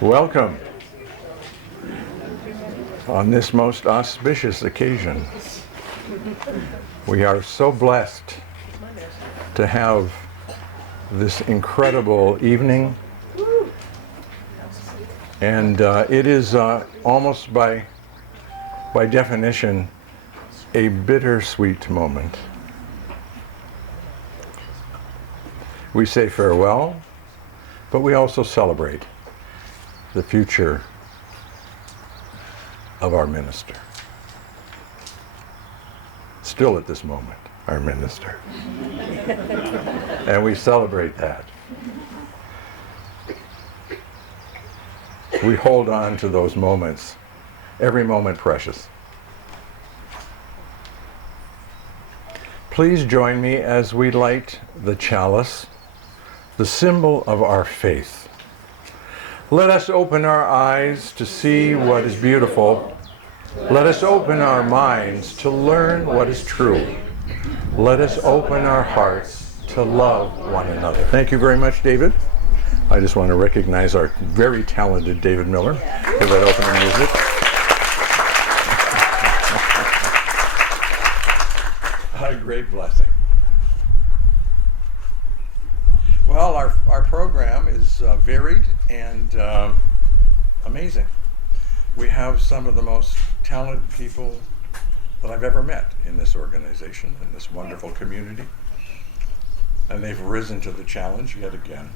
Welcome on this most auspicious occasion. We are so blessed to have this incredible evening, and it is almost by definition a bittersweet moment. We say farewell, but we also celebrate the future of our minister. Still at this moment, our minister. And we celebrate that. We hold on to those moments, every moment precious. Please join me as we light the chalice, the symbol of our faith. Let us open our eyes to see what is beautiful. Let us open our minds to learn what is true. Let us open our hearts to love one another. Thank you very much, David. I just want to recognize our very talented David Miller for that opening music. A great blessing. Well, our program is varied and amazing. We have some of the most talented people that I've ever met in this organization, in this wonderful community. And they've risen to the challenge yet again.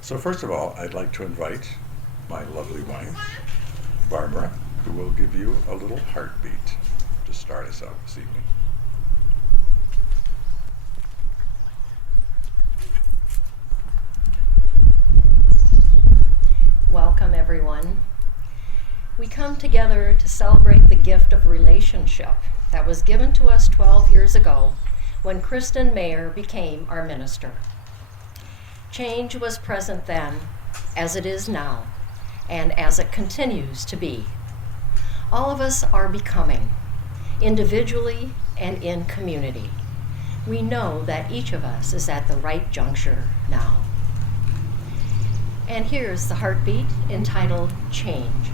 So first of all, I'd like to invite my lovely wife, Barbara, who will give you a little heartbeat to start us out this evening. Welcome, everyone. We come together to celebrate the gift of relationship that was given to us 12 years ago when Kristin Mayer became our minister. Change was present then, as it is now, and as it continues to be. All of us are becoming, individually and in community. We know that each of us is at the right juncture now. And here's the heartbeat entitled Change.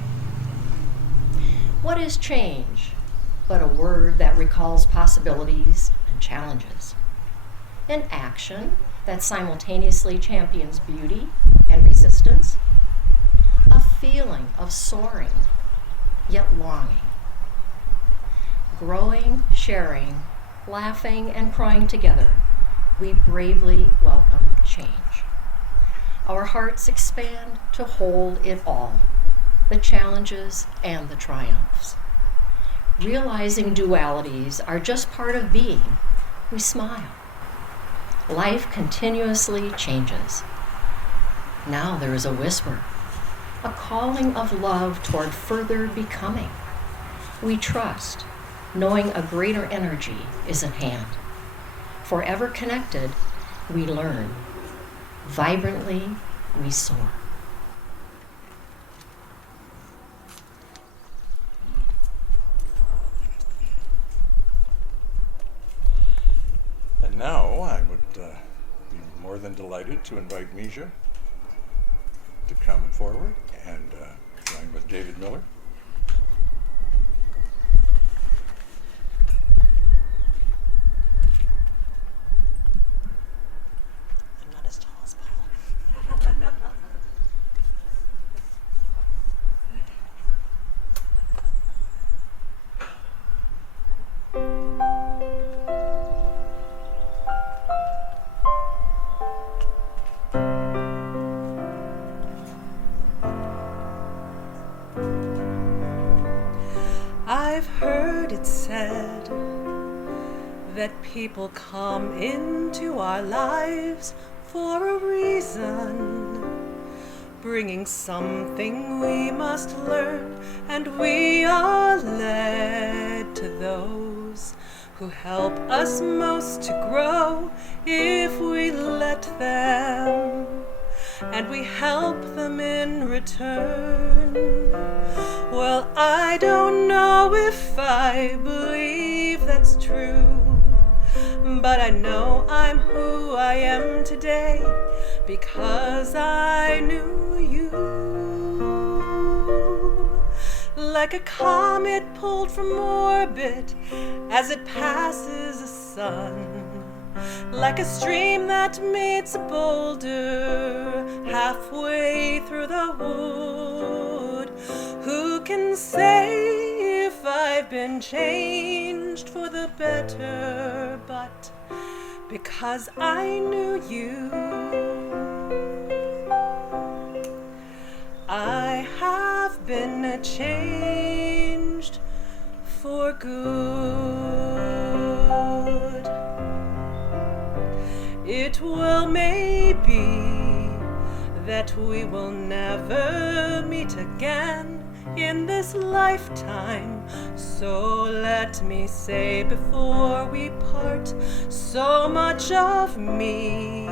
What is change but a word that recalls possibilities and challenges? An action that simultaneously champions beauty and resistance? A feeling of soaring, yet longing. Growing, sharing, laughing, and crying together, we bravely welcome change. Our hearts expand to hold it all, the challenges and the triumphs. Realizing dualities are just part of being, we smile. Life continuously changes. Now there is a whisper, a calling of love toward further becoming. We trust, knowing a greater energy is at hand. Forever connected, we learn. Vibrantly, we soar. And now I would be more than delighted to invite Misha to come forward and join with David Miller. I've heard it said that people come into our lives for a reason, bringing something we must learn, and we are led to those who help us most to grow if we let them, and we help them in return. Well, I don't know if I believe that's true, but I know I'm who I am today because I I knew you. Like a comet pulled from orbit as it passes the sun. Like a stream that meets a boulder halfway through the wood. Who can say if I've been changed for the better? But because I knew you, I have been changed for good. It well may be that we will never meet again in this lifetime. So let me say before we part, so much of me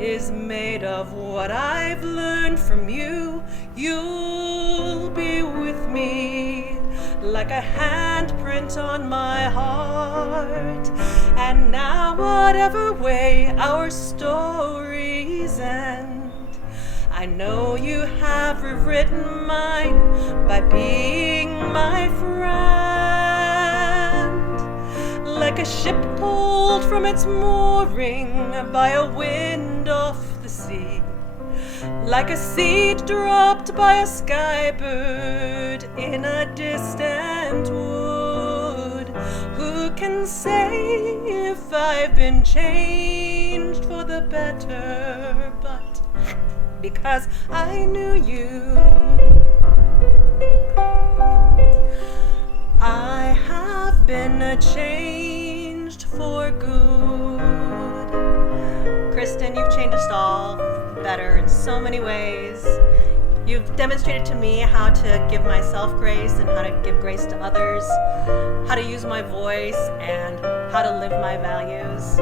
is made of what I've learned from you. You'll be with me like a handprint on my heart. And now whatever way our stories end, I know you have rewritten mine by being my friend. Like a ship pulled from its mooring by a wind off the sea. Like a seed dropped by a skybird in a distant wood. Who can say if I've been changed for the better? But because I knew you, I have been changed for good. Kristin, you've changed us all better in so many ways. You've demonstrated to me how to give myself grace and how to give grace to others, how to use my voice and how to live my values.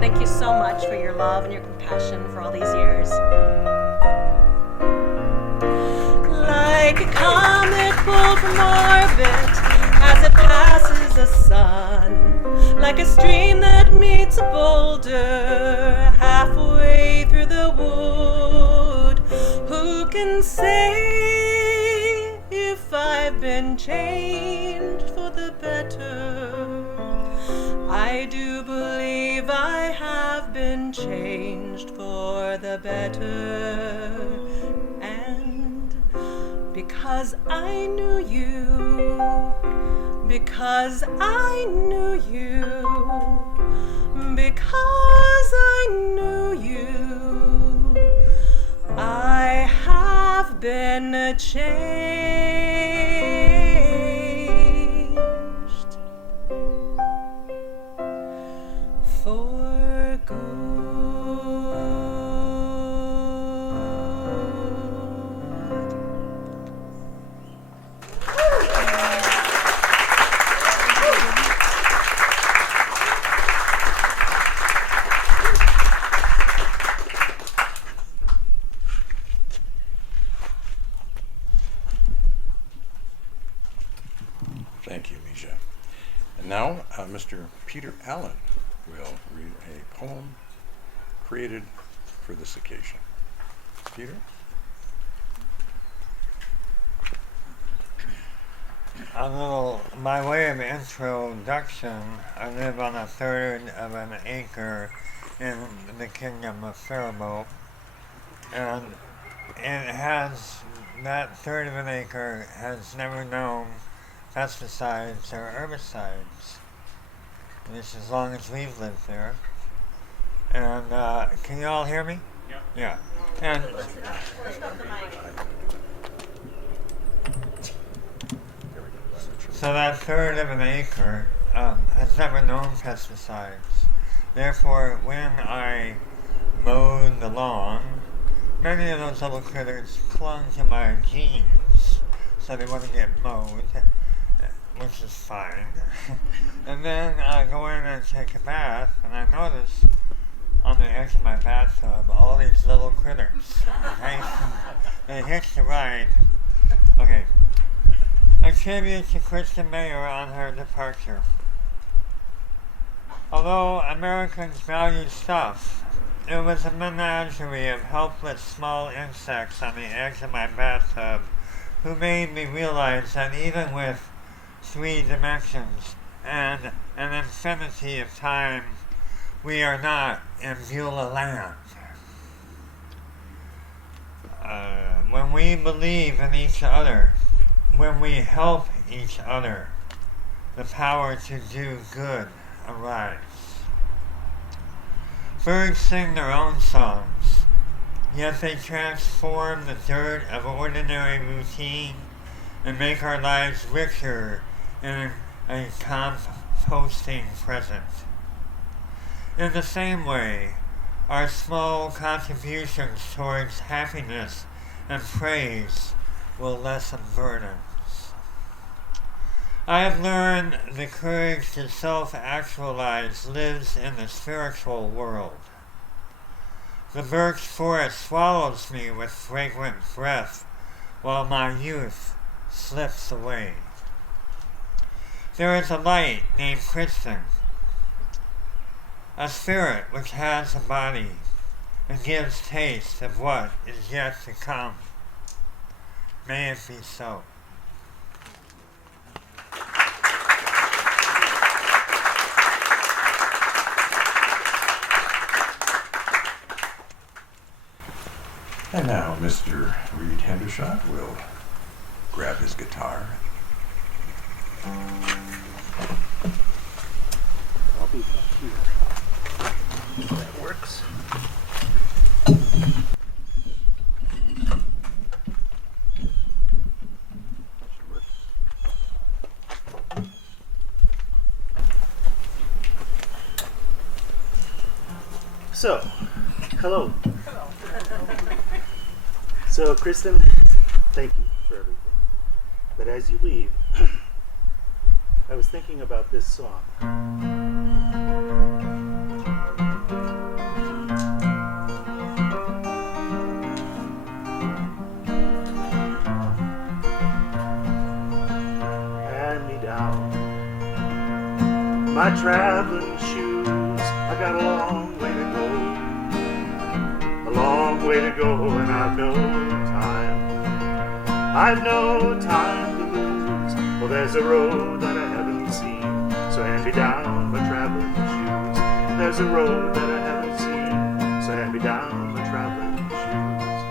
Thank you so much for your love and your compassion for all these years. Like a comet pulled from orbit as it passes the sun. Like a stream that meets a boulder halfway through the wood. Who can say if I've been changed for the better? I do believe I have been changed for the better. And because I knew you, because I knew you, because I knew you, I have been changed for good. Thank you, Misha. And now, Mr. Peter Allen will read a poem created for this occasion. Peter? By way of introduction, I live on a third of an acre in the kingdom of Faribault, and that third of an acre has never known pesticides or herbicides, at least as long as we've lived there. And can you all hear me? Yeah. And so that third of an acre has never known pesticides. Therefore, when I mowed the lawn, many of those little critters clung to my jeans, so they wouldn't get mowed, which is fine. And then I go in and take a bath, and I notice on the edge of my bathtub all these little critters. Okay? They hitch the ride. Okay. A tribute to Kristin Mayer on her departure. Although Americans value stuff, It was a menagerie of helpless small insects on the edge of my bathtub who made me realize that even with 3 dimensions and an infinity of time, we are not in Beulah land. When we believe in each other, when we help each other, the power to do good arrives. Birds sing their own songs, yet they transform the dirt of ordinary routine and make our lives richer in a composting present. In the same way, our small contributions towards happiness and praise will lessen burdens. I have learned the courage to self-actualize lives in the spiritual world. The birch forest swallows me with fragrant breath while my youth slips away. There is a light named Kristin, a spirit which has a body and gives taste of what is yet to come. May it be so. And now Mr. Reed Hendershot will grab his guitar. I'll be back here. That works. So, hello. So, Kristin, thank you for everything. But as you leave, I was thinking about this song. Hand me down my traveling shoes. I got a long way to go. A long way to go, and I've no time. I've no time to lose. Well, there's a road that I haven't seen, so hand me down my traveling shoes. There's a road that I haven't seen, so hand me down my traveling shoes.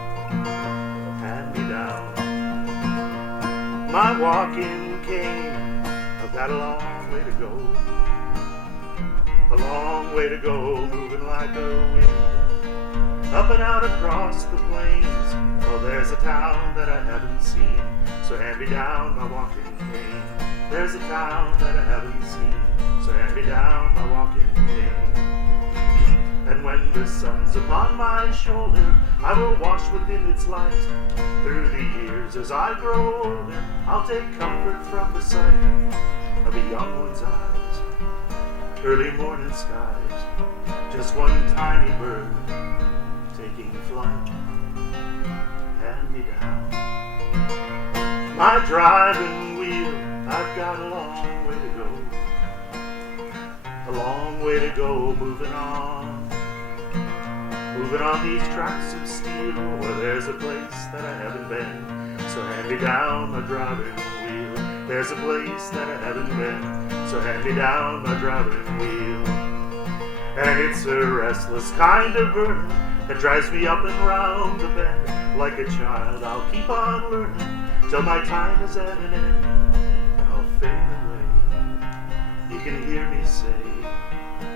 Hand me down my walking cane. I've got a long way to go. A long way to go, moving like a wind. Up and out across the plains. Well, there's a town that I haven't seen, so hand me down my walking cane. There's a town that I haven't seen, so hand me down my walking cane. And when the sun's upon my shoulder, I will wash within its light. Through the years as I grow older, I'll take comfort from the sight of a young one's eyes. Early morning skies, just one tiny bird taking flight. Hand me down my driving wheel. I've got a long way to go. A long way to go, moving on. Moving on these tracks of steel, where there's a place that I haven't been, so hand me down my driving wheel. There's a place that I haven't been, so hand me down my driving wheel. And it's a restless kind of burden that drives me up and round the bend. Like a child, I'll keep on learning till my time is at an end, and I'll fade away. You can hear me say,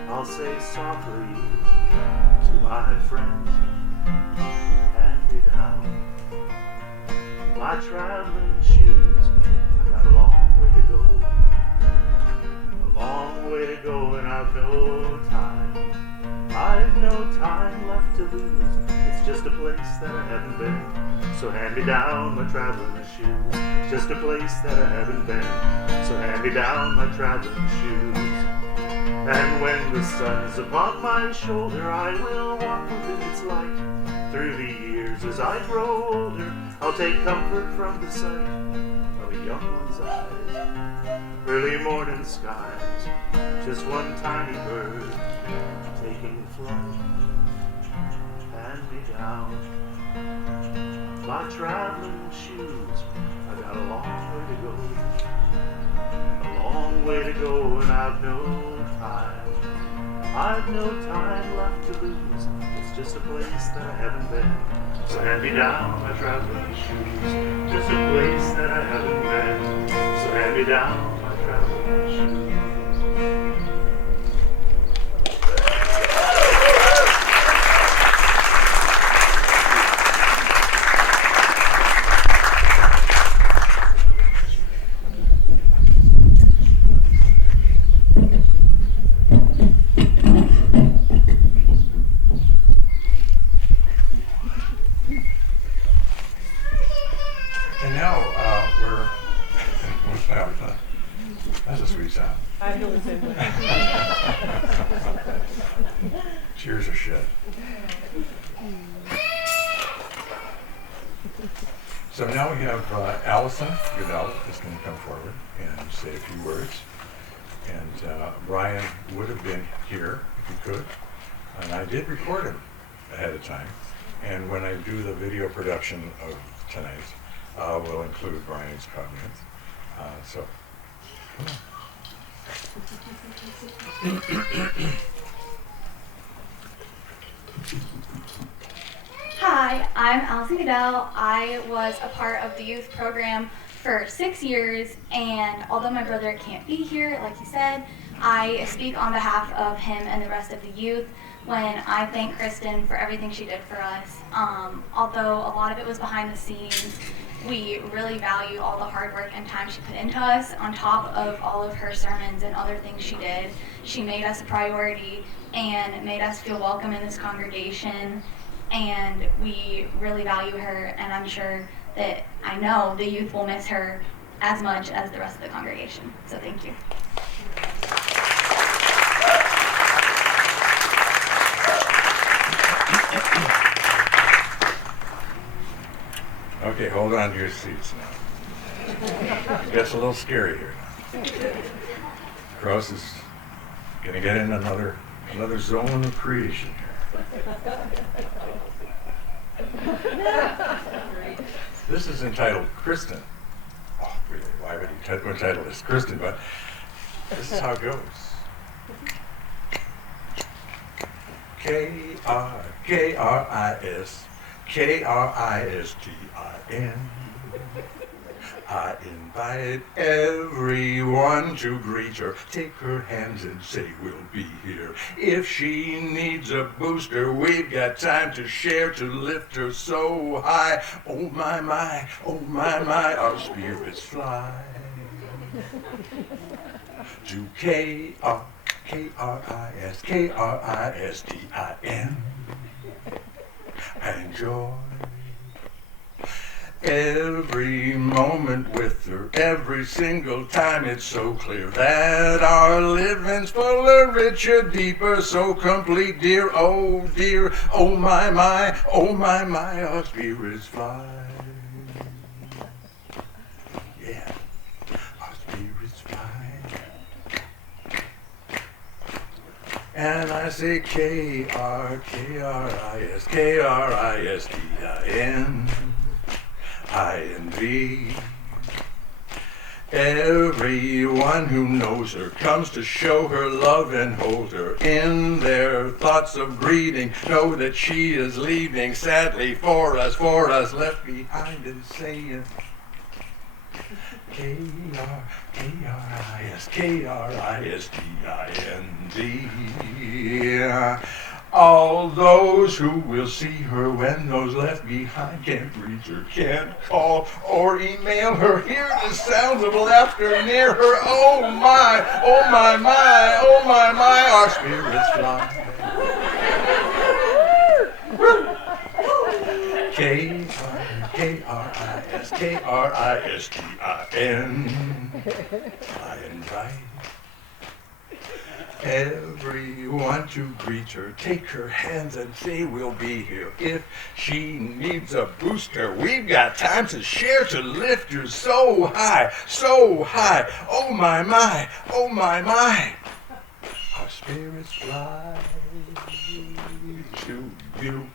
I'll say softly to my friends, hand me down my traveling shoes. I've got a long way to go. A long way to go, and I've no time. I've no time left to lose. It's just a place that I haven't been, so hand me down my traveling shoes. Just a place that I haven't been, so hand me down my traveling shoes. And when the sun's upon my shoulder, I will walk within its light. Through the years as I grow older, I'll take comfort from the sight of a young one's eyes. Early morning skies, just one tiny bird taking flight. hand me down. My traveling shoes, I got a long way to go. A long way to go, and I've no time. I've no time left to lose. It's just a place that I haven't been. So hand me down my traveling shoes. Just a place that I haven't been. So hand me down my traveling shoes. And now that's a sweet sound. I feel the same way. Cheers or shit. So now we have Allison Goodell is going to come forward and say a few words. And Brian would have been here if he could. And I did record him ahead of time. And when I do the video production of tonight, we'll include Brian's comments. So, come on. Hi, I'm Allison Goodell. I was a part of the youth program for 6 years, and although my brother can't be here, like he said, I speak on behalf of him and the rest of the youth when I thank Kristin for everything she did for us. Although a lot of it was behind the scenes, we really value all the hard work and time she put into us. On top of all of her sermons and other things she did, she made us a priority and made us feel welcome in this congregation. And we really value her, and I'm sure that I know the youth will miss her as much as the rest of the congregation. So thank you. Okay, hold on to your seats now. It gets a little scary here now. Cross is going to get in another zone of creation here. This is entitled Kristin. Oh, really? Why would he title this Kristin? But this is how it goes. K-R-I-S. Kristin. I invite everyone to greet her. Take her hands and say we'll be here. If she needs a booster, we've got time to share to lift her so high. Oh my, our spirits fly. To Kristin. I enjoy every moment with her, every single time. It's so clear that our living's fuller, richer, deeper, so complete, dear, oh my, our spirits fly. Yeah, our spirits fly. And I say Kristin. I-N-V. Everyone who knows her comes to show her love and hold her. In their thoughts of greeting, know that she is leaving sadly for us left behind, and saying Kristin. All those who will see her when those left behind can't reach her, can't call or email her, hear the sounds of laughter near her. Oh my, our spirits fly. Kristin. I invite everyone to greet her, take her hands and say we'll be here. If she needs a booster, we've got time to share to lift her so high. Oh my, our spirits fly to you.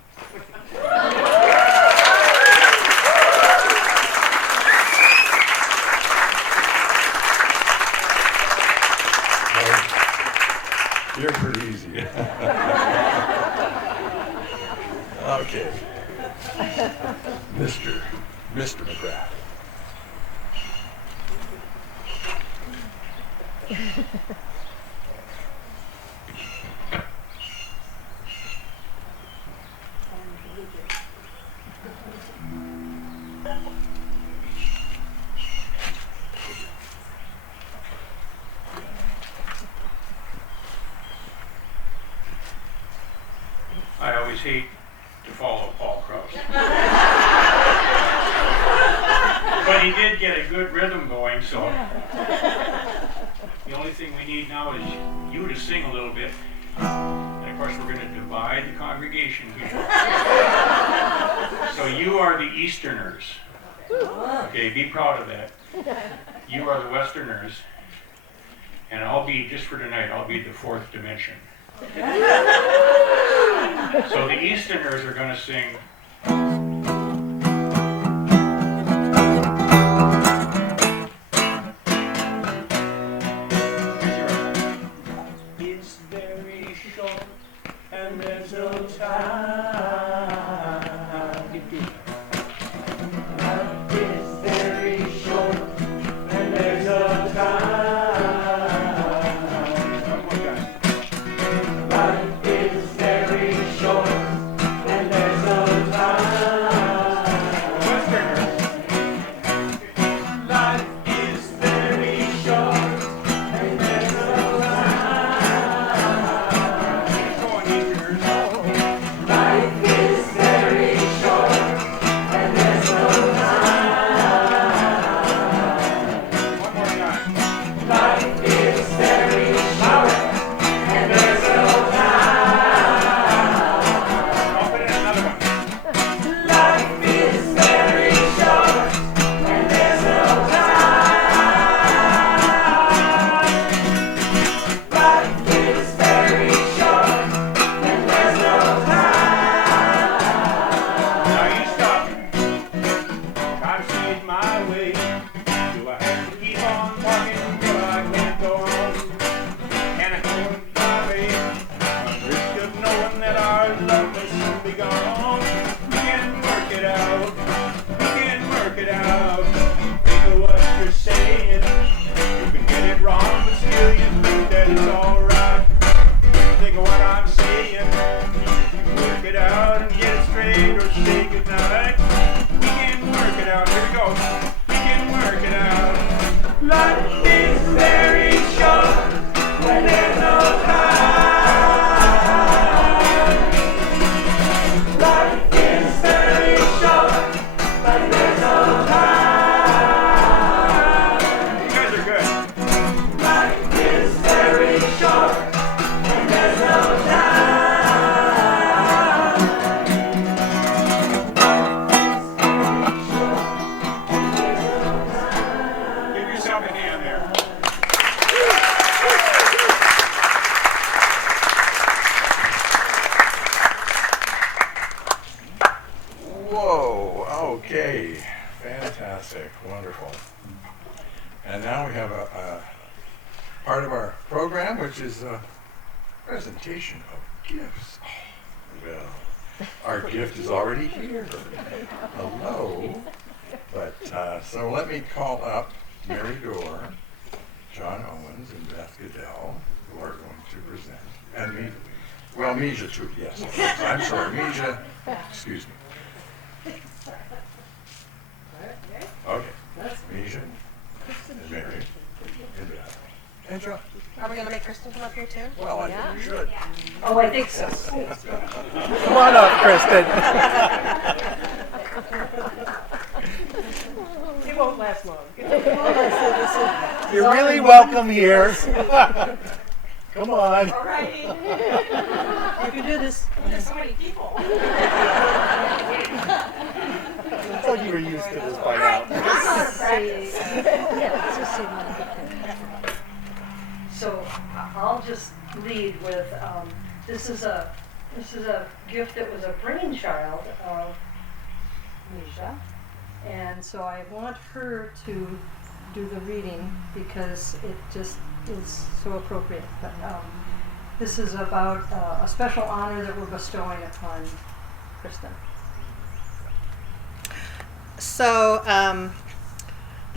Mr. McGrath. I always hate to follow Paul Krause. But he did get a good rhythm going, so the only thing we need now is you to sing a little bit. And of course we're going to divide the congregation here. So you are the Easterners. Okay, be proud of that. You are the Westerners. And I'll be, just for tonight, I'll be the fourth dimension. So the Easterners are going to sing. It's very short and there's no time. Life is very short and there's no time. One more time. Life is very short and there's no time. Westerners. Life is very short and there's no time. Keep going, Easterners. Life is very short and there's no time. One more time. Life is very short and there's no time. I'll put in another one. Life is very short and there's no time. Life is very short and there's no time. Now you stop. I've seen my way. Do I have to keep on talking till I can't go on? Can I go my way? On risk of knowing that our love will soon be gone. We can work it out. We can work it out. Think of what you're saying. You can get it wrong, but still you think that it's alright. Think of what I'm saying. You work it out and get it straight or say goodnight. We can work it out. Here we go. We can work it out. Life is very short when there's no time. Life is very short when there's no time. You guys are good. Life is very short when there's no time. Give yourself a hand there. Whoa, okay. Fantastic, wonderful. And now we have a part of our program, which is a presentation of gifts. Oh, well, our gift is already here. Hello. But, so let me call up Mary Dorr, John Owens, and Beth Goodell, who are going to present. And me, well, Misha too, yes. I'm sorry, Misha, excuse me. Okay, Misha, and Mary, and Beth, and John. Are we going to make Kristin come up here too? Well, I think we should. Oh, I think so. Come on up, Kristin. It won't last long. You're really welcome here. Come on. All right. You can do this. There's so many people. I thought you were used to this by now. So I'll just lead with this is a gift that was a brainchild of Misha, and so I want her to do the reading because it just is so appropriate. But this is about a special honor that we're bestowing upon Kristin. The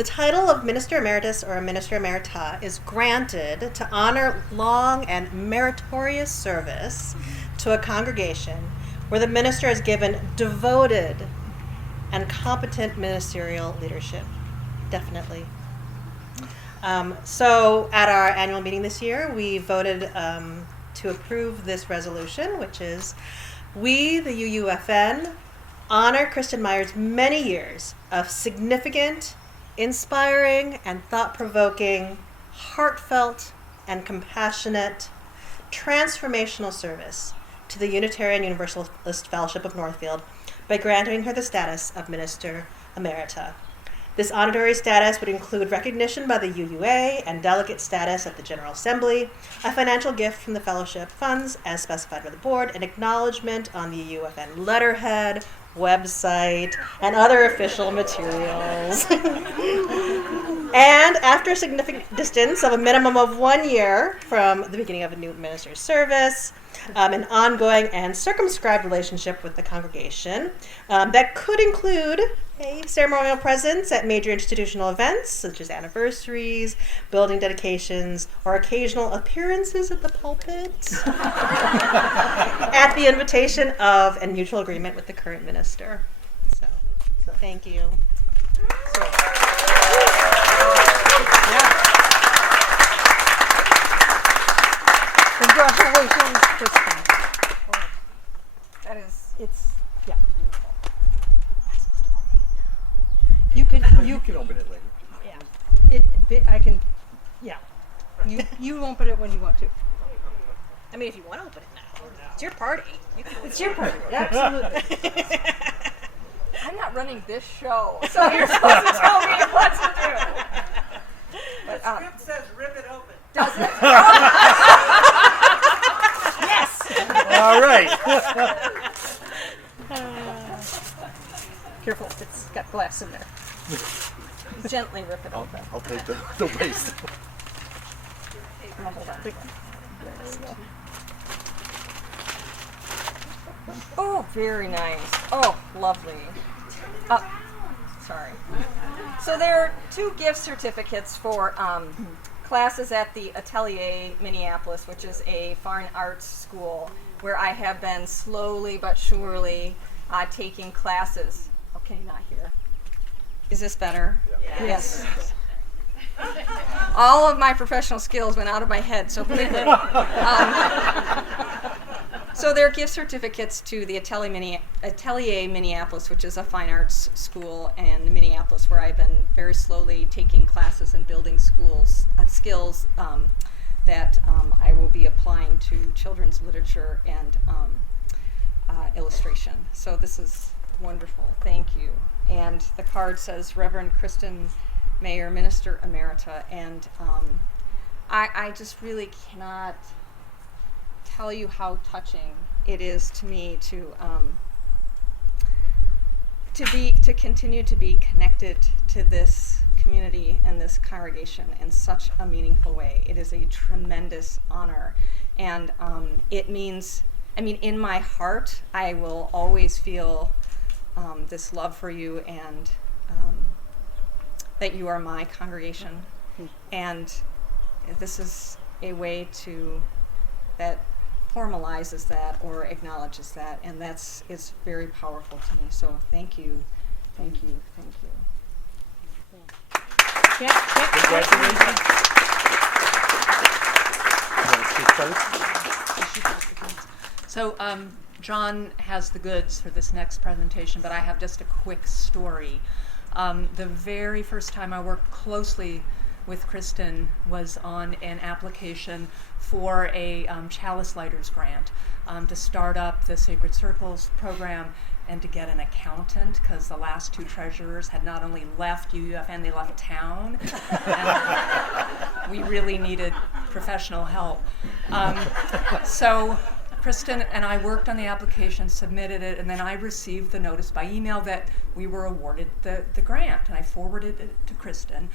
title of Minister Emeritus or Minister Emerita is granted to honor long and meritorious service to a congregation where the minister has given devoted and competent ministerial leadership. Definitely. So at our annual meeting this year, we voted to approve this resolution, which is, we, the UUFN, honor Kristin Meyer's many years of significant, inspiring, and thought-provoking, heartfelt, and compassionate, transformational service to the Unitarian Universalist Fellowship of Northfield by granting her the status of Minister Emerita. This honorary status would include recognition by the UUA and delegate status at the General Assembly, a financial gift from the fellowship funds as specified by the board, and acknowledgement on the UUFN letterhead, website, and other official materials. And after a significant distance of a minimum of 1 year from the beginning of a new minister's service, an ongoing and circumscribed relationship with the congregation that could include a ceremonial presence at major institutional events such as anniversaries, building dedications, or occasional appearances at the pulpit at the invitation of and mutual agreement with the current minister. So thank you. Congratulations, Kristin. That is, it's beautiful. You can open it later. I can, you open it when you want to. I mean, if you want to open it now, it's your party. It's your party, absolutely. I'm not running this show, so you're supposed to tell me what to do. But, the script says rip it open. Does it? Yes. All right. Careful, it's got glass in there. Gently rip it open. I'll take the waste. Hold on. There we go. Oh, very nice. Oh, lovely. Sorry. So there are 2 gift certificates for classes at the Atelier Minneapolis, which is a fine arts school where I have been slowly but surely taking classes. Oh, can you not hear? Is this better? Yeah. Yes. All of my professional skills went out of my head so quickly. So there are gift certificates to the Atelier Minneapolis, which is a fine arts school in Minneapolis, where I've been very slowly taking classes and building skills that I will be applying to children's literature and illustration. So this is wonderful. Thank you. And the card says Reverend Kristin Meyer, Minister Emerita, and I just really cannot tell you how touching it is to me to continue to be connected to this community and this congregation in such a meaningful way. It is a tremendous honor, and it means, in my heart, I will always feel this love for you, and that you are my congregation, and this is a way that formalizes that or acknowledges that, and it's very powerful to me. So thank you. So John has the goods for this next presentation, but I have just a quick story. The very first time I worked closely with Kristin was on an application for a Chalice Lighters grant to start up the Sacred Circles program and to get an accountant, because the last 2 treasurers had not only left UUFN, they left town. And we really needed professional help. So Kristin and I worked on the application, submitted it, and then I received the notice by email that we were awarded the grant, and I forwarded it to Kristin.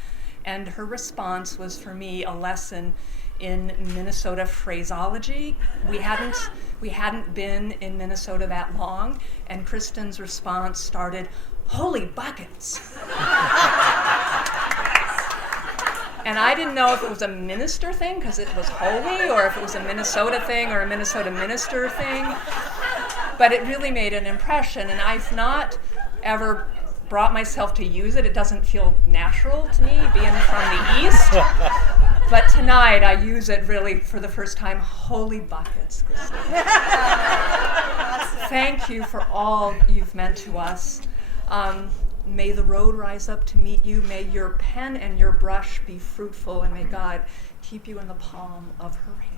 And her response was, for me, a lesson in Minnesota phraseology. We hadn't been in Minnesota that long, and Kristin's response started, holy buckets. And I didn't know if it was a minister thing because it was holy, or if it was a Minnesota thing or a Minnesota minister thing. But it really made an impression, and I've not ever brought myself to use it. It doesn't feel natural to me, being from the East. But tonight I use it really for the first time. Holy buckets, Kristin. Thank you for all you've meant to us. May the road rise up to meet you. May your pen and your brush be fruitful, and may God keep you in the palm of her hand.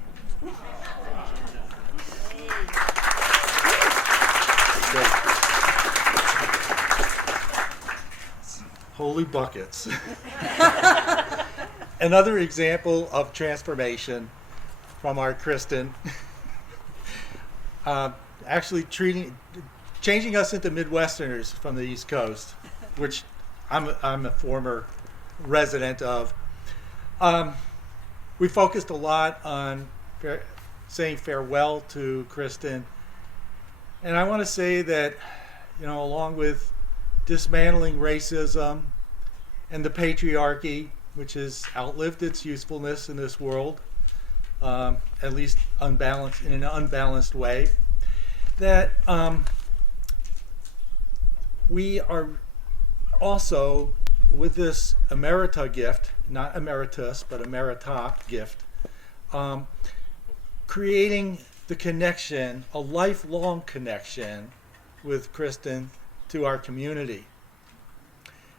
Holy buckets. Another example of transformation from our Kristin. Actually changing us into Midwesterners from the East Coast, which I'm a former resident of. We focused a lot on saying farewell to Kristin. And I want to say that, along with dismantling racism and the patriarchy, which has outlived its usefulness in this world, at least unbalanced in an unbalanced way, that we are also, with this emerita gift, not emeritus, but emerita gift, creating the connection, a lifelong connection with Kristin to our community.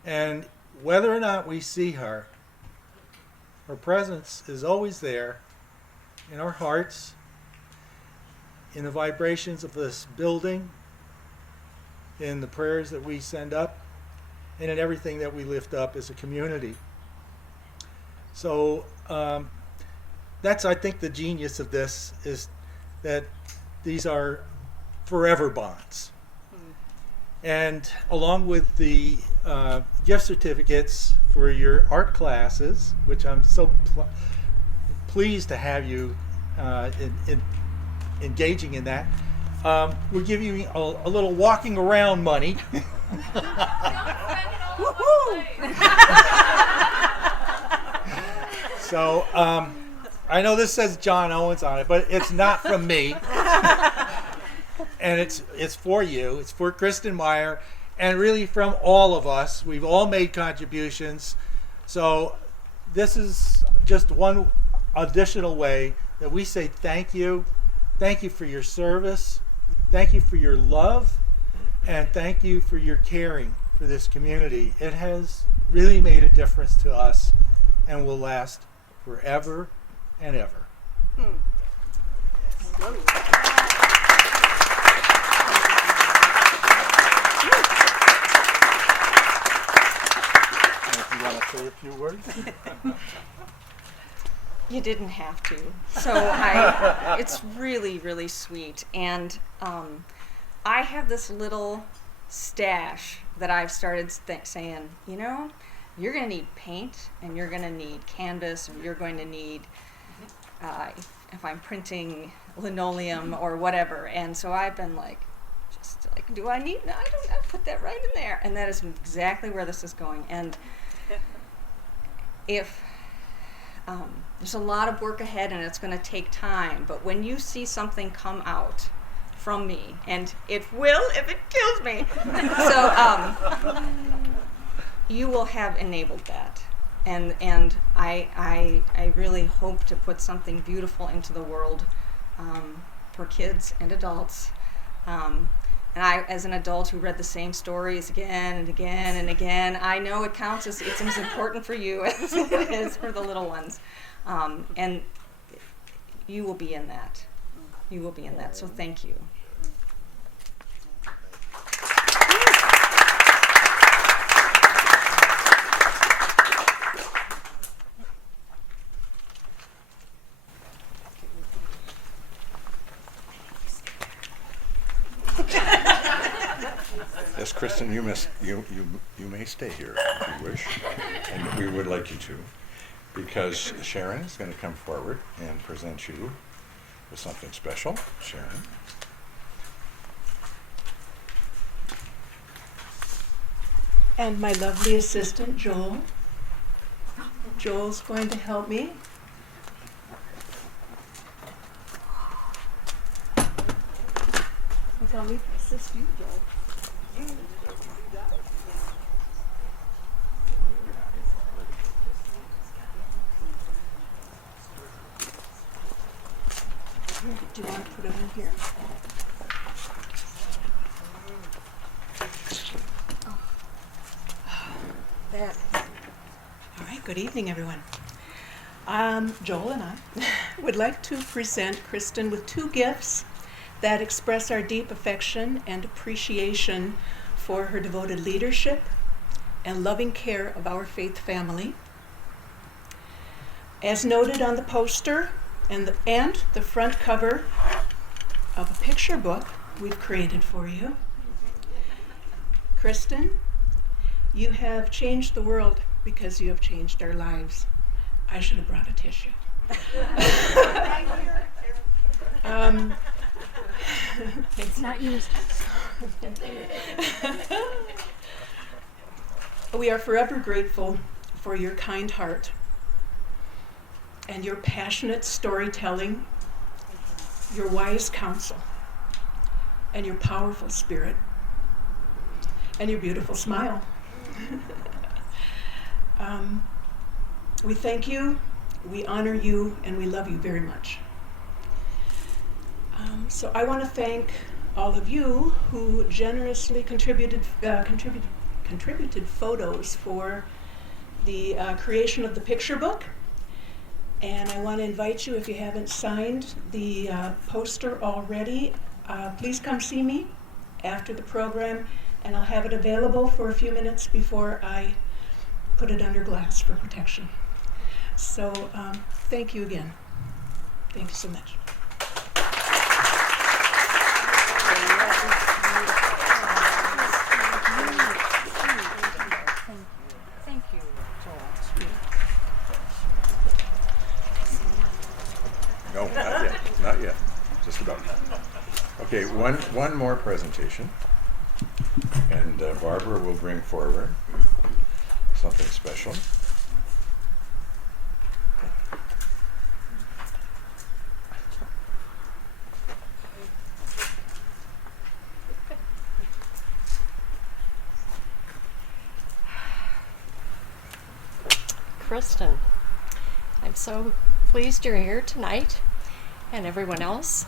And whether or not we see her, her presence is always there in our hearts, in the vibrations of this building, in the prayers that we send up, and in everything that we lift up as a community. So that's, I think, the genius of this, is that these are forever bonds. And along with the gift certificates for your art classes, which I'm so pleased to have you in engaging in that, we'll give you a little walking around money. So I know this says John Owens on it, but it's not from me. And it's for you. It's for Kristin Meyer, and really from all of us. We've all made contributions. So this is just one additional way that we say thank you. Thank you for your service. Thank you for your love. And thank you for your caring for this community. It has really made a difference to us and will last forever and ever. You want to say a few words? You didn't have to. So it's really, really sweet. And I have this little stash that I've started saying, you're going to need paint, and you're going to need canvas, and you're going to need, if I'm printing linoleum or whatever. And so I've been do I need, no, I don't, I'll put that right in there. And that is exactly where this is going. And if there's a lot of work ahead, and it's going to take time, but when you see something come out from me, and it will if it kills me, so you will have enabled that, and I really hope to put something beautiful into the world for kids and adults. And I, as an adult who read the same stories again and again and again, I know it counts as, it's as important for you as it is for the little ones. And you will be in that. You will be in that. So thank you. Yes, Kristin, you may stay here if you wish, and we would like you to, because Sharon is going to come forward and present you with something special. Sharon. and my lovely assistant, Joel. Joel's going to help me. I think I'll need to assist you, Joel. Do you want to put it in here? There. All right, good evening, everyone. Joel and I would like to present Kristin with two gifts that express our deep affection and appreciation for her devoted leadership and loving care of our faith family. As noted on the poster and the front cover of a picture book we've created for you, Kristin, you have changed the world because you have changed our lives. I should have brought a tissue. It's not used. We are forever grateful for your kind heart and your passionate storytelling, your wise counsel, and your powerful spirit, and your beautiful smile. We thank you, we honor you, and we love you very much. So I want to thank all of you who generously contributed photos for the creation of the picture book. And I want to invite you, if you haven't signed the poster already, please come see me after the program, and I'll have it available for a few minutes before I put it under glass for protection. So thank you again. Thank you so much. Thank you, Joel. No, not yet. Not yet. Just about. Okay, one more presentation, and Barbara will bring forward something special. Kristin, I'm so pleased you're here tonight, and everyone else.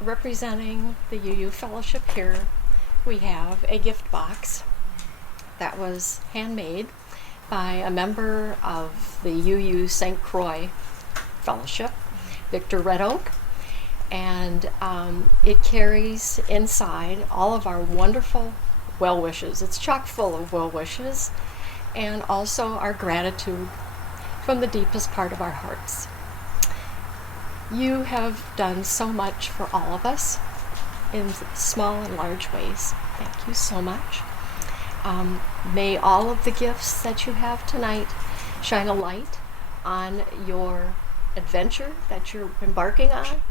Representing the UU Fellowship here, we have a gift box that was handmade by a member of the UU St. Croix Fellowship, Victor Red Oak, and it carries inside all of our wonderful well wishes. It's chock full of well wishes, and also our gratitude from the deepest part of our hearts. You have done so much for all of us in small and large ways. Thank you so much. May all of the gifts that you have tonight shine a light on your adventure that you're embarking on,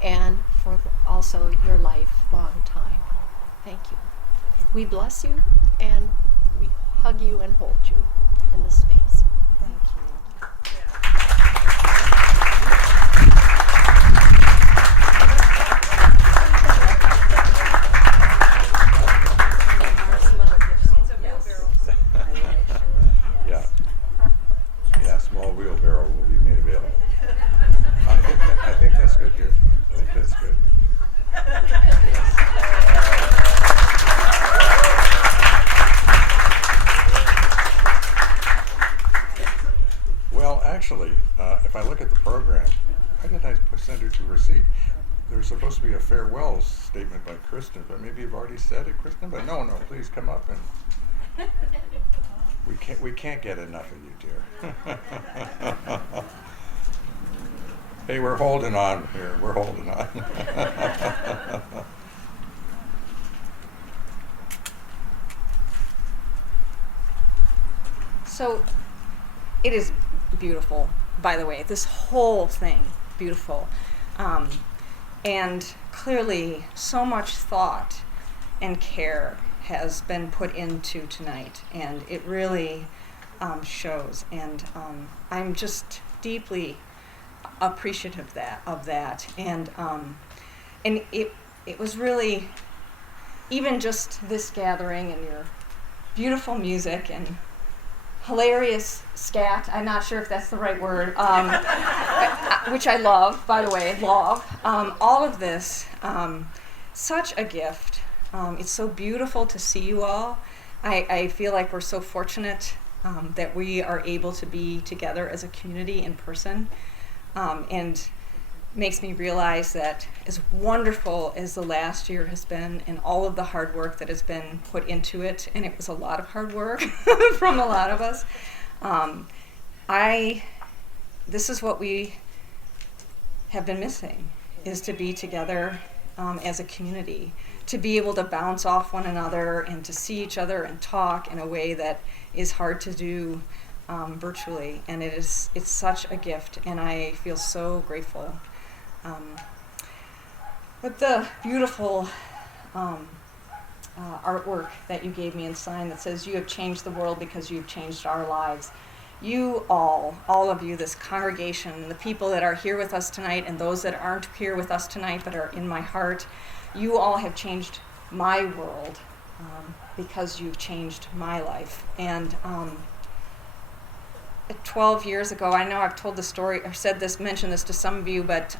and for also your lifelong time. Thank you. We bless you, and we hug you and hold you in this space. Thank you. Yeah, small wheelbarrow will be made available. I think that's good, dear. I think that's good. Well, actually, if I look at the program, why did I send her to her seat? There's supposed to be a farewell statement by Kristin, but maybe you've already said it, Kristin. But no, please come up, and we can't get enough of you, dear. Hey, we're holding on here. We're holding on. So it is beautiful, by the way, this whole thing, beautiful. And clearly so much thought and care has been put into tonight, and it really shows. And I'm just deeply appreciative of that. And it was really, even just this gathering and your beautiful music and hilarious scat, I'm not sure if that's the right word, which I love, by the way, love. All of this, such a gift. It's so beautiful to see you all. I feel like we're so fortunate that we are able to be together as a community in person, and makes me realize that as wonderful as the last year has been and all of the hard work that has been put into it, and it was a lot of hard work from a lot of us, this is what we have been missing, is to be together as a community, to be able to bounce off one another and to see each other and talk in a way that is hard to do virtually. And it's such a gift, and I feel so grateful. With the beautiful artwork that you gave me and signed that says, "You have changed the world because you've changed our lives." You all of you, this congregation, the people that are here with us tonight and those that aren't here with us tonight but are in my heart, you all have changed my world because you've changed my life. And 12 years ago, I know I've told the story, or mentioned this to some of you, but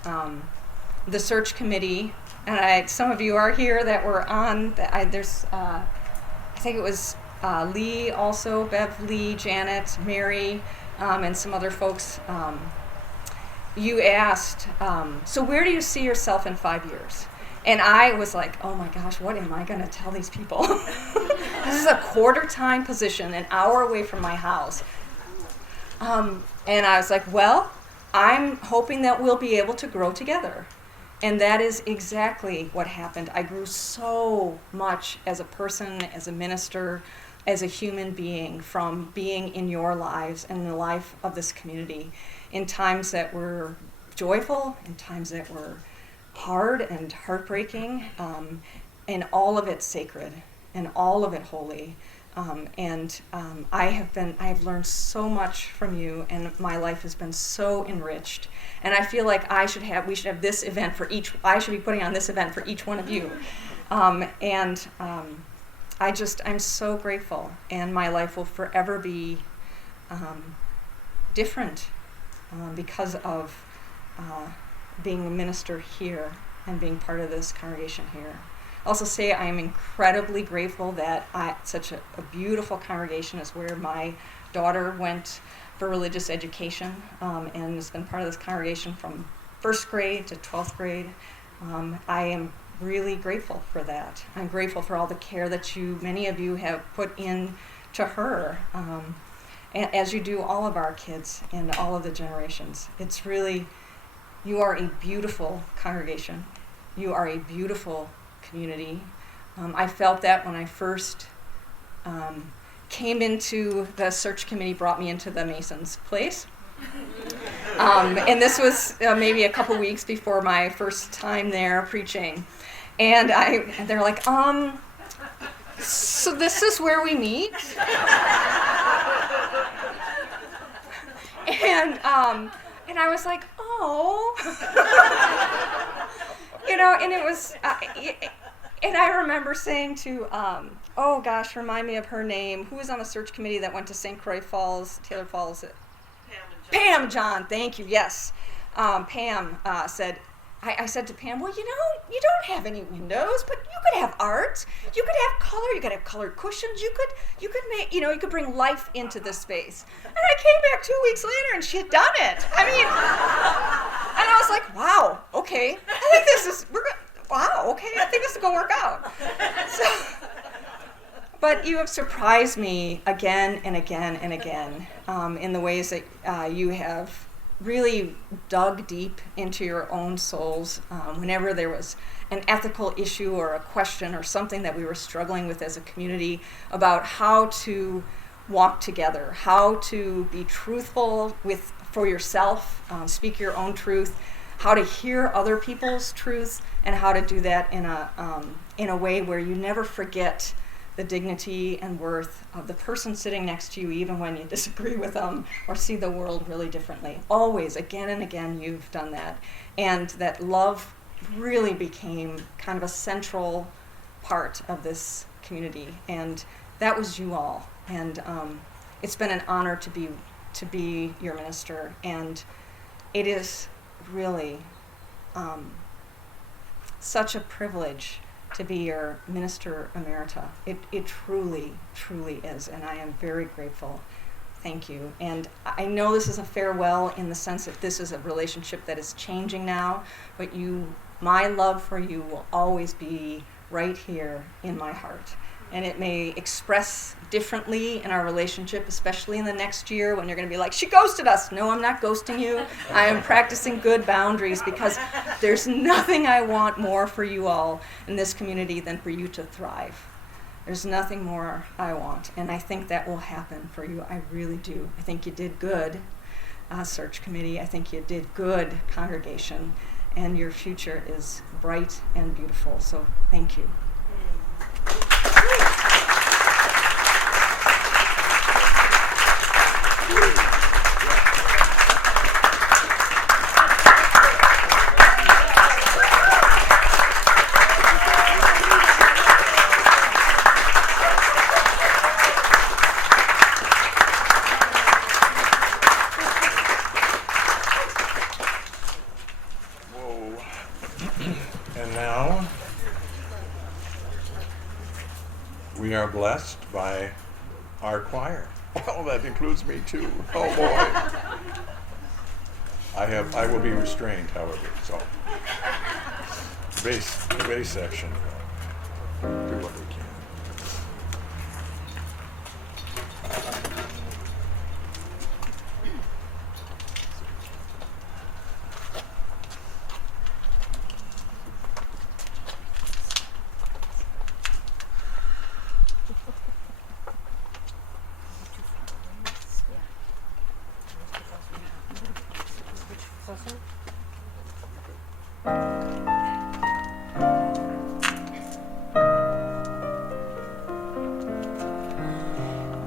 the search committee, and some of you are here that were on, I think it was Lee also, Bev, Lee, Janet, Mary, and some other folks. You asked, so where do you see yourself in 5 years? And I was like, oh my gosh, what am I going to tell these people? This is a quarter-time position, an hour away from my house. And I was like, well, I'm hoping that we'll be able to grow together. And that is exactly what happened. I grew so much as a person, as a minister, as a human being, from being in your lives and the life of this community in times that were joyful, in times that were hard and heartbreaking, and all of it sacred and all of it holy. I have learned so much from you, and my life has been so enriched. And I feel like we should have this event for each. I should be putting on this event for each one of you. I'm so grateful, and my life will forever be different because of being a minister here and being part of this congregation here. Also say I am incredibly grateful that such a beautiful congregation is where my daughter went for religious education, and has been part of this congregation from 1st grade to 12th grade. I am really grateful for that. I'm grateful for all the care that many of you have put in to her, as you do all of our kids and all of the generations. It's really, you are a beautiful congregation. You are a beautiful community. I felt that when I first came into the search committee, brought me into the Masons place. And this was maybe a couple weeks before my first time there preaching. And they're like, so this is where we meet? And I was like, oh. And it was, and I remember saying to, oh gosh, remind me of her name. Who was on the search committee that went to St. Croix Falls, Taylor Falls? Pam John, thank you, yes. Pam said, I said to Pam, well, you don't have any windows, but you could have art. You could have color. You could have colored cushions. You could make, you could bring life into this space. And I came back 2 weeks later, and she had done it. I mean, and I was like, wow, okay. I think this is, I think this is gonna work out. But you have surprised me again and again and again in the ways that you have really dug deep into your own souls whenever there was an ethical issue or a question or something that we were struggling with as a community about how to walk together, how to be truthful for yourself, speak your own truth, how to hear other people's truths and how to do that in a way where you never forget the dignity and worth of the person sitting next to you, even when you disagree with them or see the world really differently. Always, again and again, you've done that. And that love really became kind of a central part of this community. And that was you all. And it's been an honor to be your minister. And it is really such a privilege to be your minister emerita. It truly, truly is, and I am very grateful. Thank you. And I know this is a farewell in the sense that this is a relationship that is changing now, but my love for you will always be right here in my heart. And it may express differently in our relationship, especially in the next year when you're going to be like, she ghosted us. No, I'm not ghosting you. I am practicing good boundaries because there's nothing I want more for you all in this community than for you to thrive. There's nothing more I want, and I think that will happen for you. I really do. I think you did good, search committee. I think you did good, congregation, and your future is bright and beautiful. So thank you. And now, we are blessed by our choir. Well, that includes me too. Oh boy. I will be restrained, however, so. The bass section. Do what we can.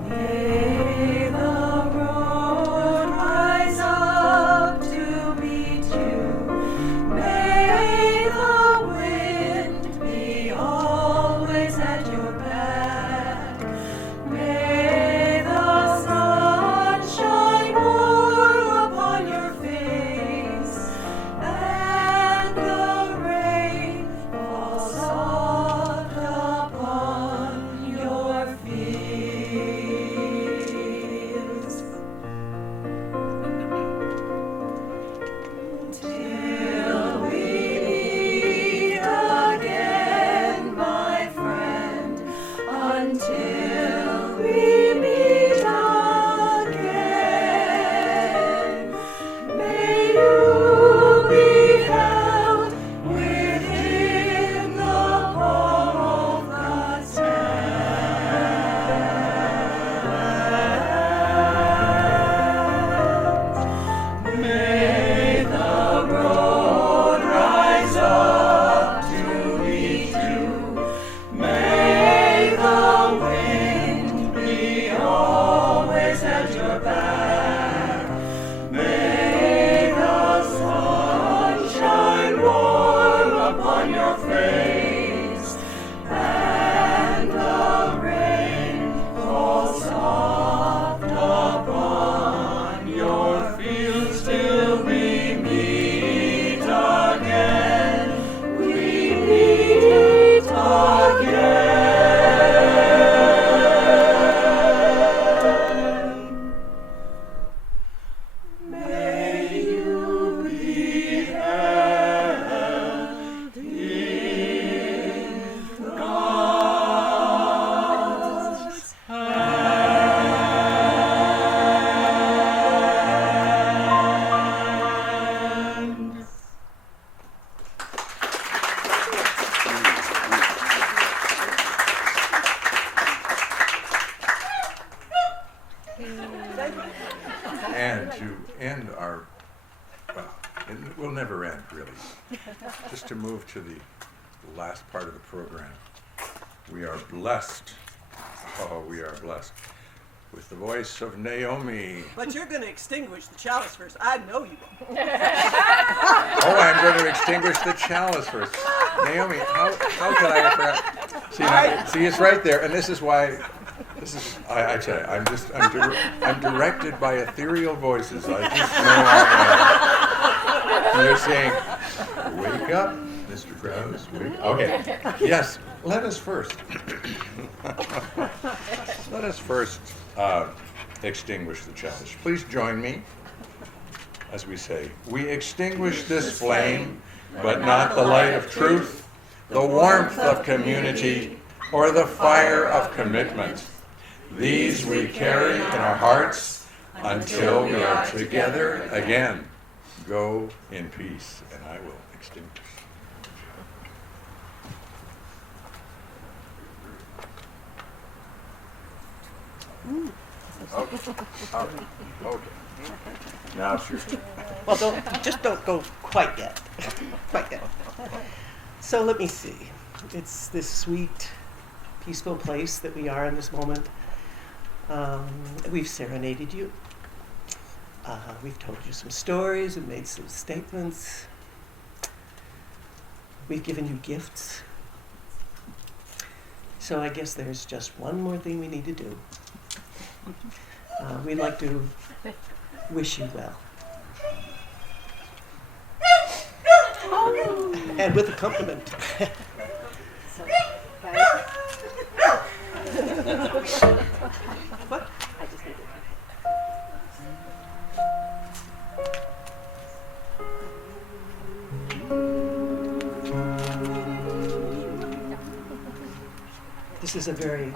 May the road rise up to meet you. May the wind be always at your back. May the sun shine warm upon your face, and the rain fall soft upon your fields. Till we meet again, my friend, until we meet again, may you be held within the palm of God's hand. May the road rise up to meet you. May the wind be always at your back. May the sun shine warm upon your face, and the rain fall soft upon your fields till we meet again. We meet again. May you be held in God's hand. And to end our, well, it will never end, really. Just to move to the last part of the program. We are blessed. Oh, we are blessed with the voice of Naomi. But you're going to extinguish the chalice first. I know you will. Oh, I'm going to extinguish the chalice first. Naomi, how could I have forgot? See, it's right there, and this is why. I tell you, I'm directed by ethereal voices. I just know I am. You're saying, wake up, Mr. Krause. Wake. Okay. Yes. Let us first extinguish the chalice. Please join me as we say, we extinguish this flame, but not the light of truth, the warmth of community, or the fire of commitment. These we carry in our hearts until we are together again. Go in peace, and I will extinguish. Okay. Now it's your turn. Well, don't go quite yet. Quite yet. So let me see. It's this sweet, peaceful place that we are in this moment. We've serenaded you. We've told you some stories and made some statements. We've given you gifts. So I guess there's just one more thing we need to do. We'd like to wish you well. And with accompaniment. What? I just need This is a very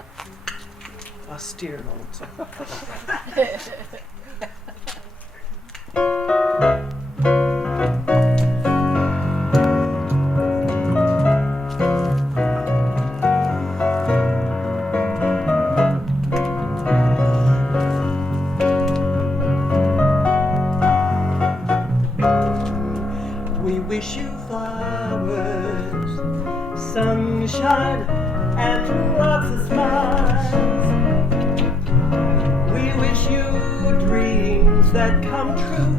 austere moment. So. We wish you flowers, sunshine, and lots of smiles. We wish you dreams that come true,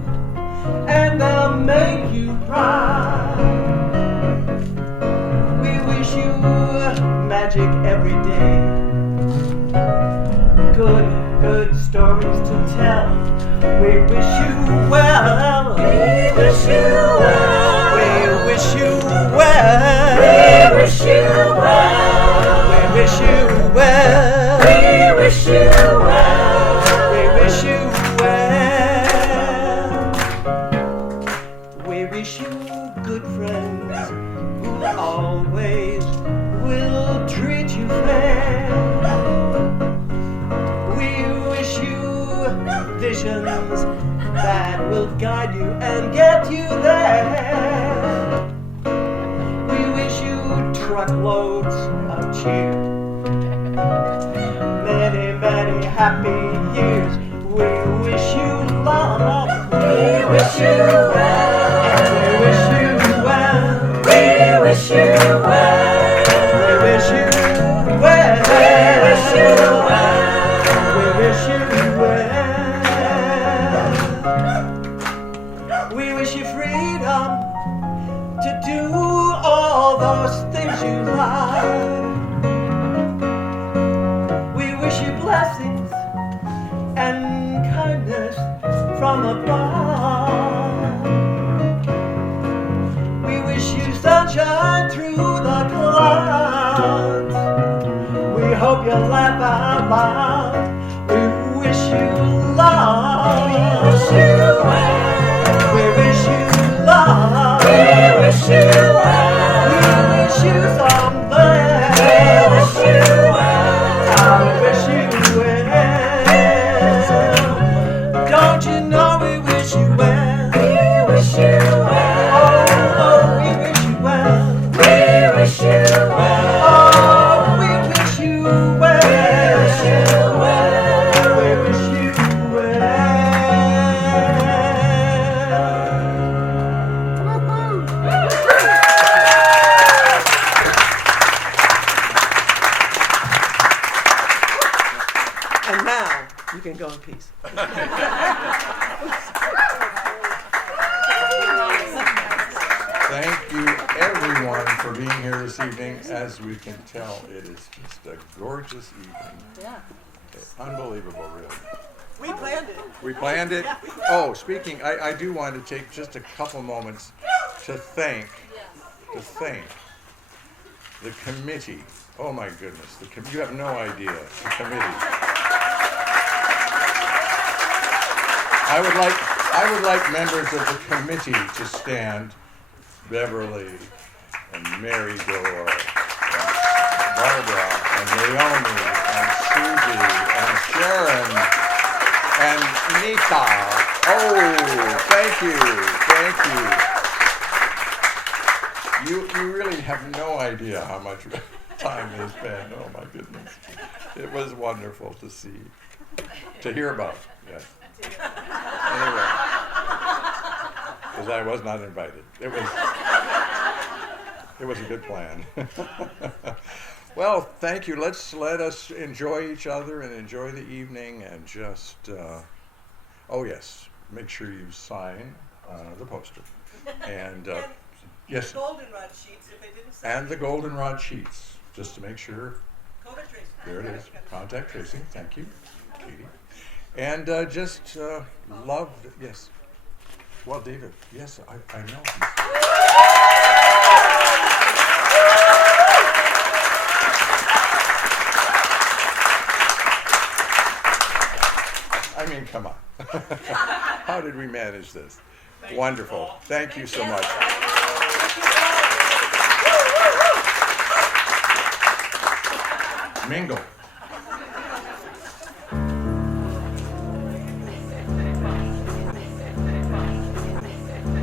and they'll make you proud. We wish you magic every day, good stories to tell. We wish you well. We wish you well. We wish you well. We wish you well. We wish you well. We wish you well. We wish you well. We wish you good friends who always will treat you fair. We wish you visions that will guide you and get you there. We wish you truckloads of cheer, many, many happy years. We wish you love. We wish you well. We wish you well. We wish you well. We wish you well. We wish you well. We wish you well. We wish you freedom to do all those things you like. We wish you blessings and kindness from above. We wish you sunshine through the clouds. We hope you'll laugh out loud. We wish you love. We wish you well. We wish you love. We wish you well. We wish you something. We wish you well. We wish you well. Don't you know we wish you well? We wish you well. Oh, we wish you well. We wish you well. Oh, we wish you well. We wish you well. We wish you well. And now you can go in peace. Thank you, everyone, for being here this evening. As we can tell, it is just a gorgeous evening. Yeah. Unbelievable, really. We planned it. We planned it. Oh, speaking, I do want to take just a couple moments to thank the committee. Oh my goodness, you have no idea, the committee. I would like members of the committee to stand. Beverly and Mary Dore and Barbara and Naomi and Susie and Sharon and Nita. Oh, thank you. You really have no idea how much time has been. Oh my goodness. It was wonderful to see, to hear about. Yes. Anyway, because I was not invited. It was a good plan. Well, thank you. Let us enjoy each other and enjoy the evening and just, oh yes, make sure you sign the poster. And yes. Goldenrod sheets, if they didn't say. And the goldenrod sheets, just to make sure. COVID tracing. There it is. Contact tracing. Thank you, Katie. And just love, yes. Well, David, yes, I know. I mean, come on. How did we manage this? Wonderful. Thank you so much. Mingle.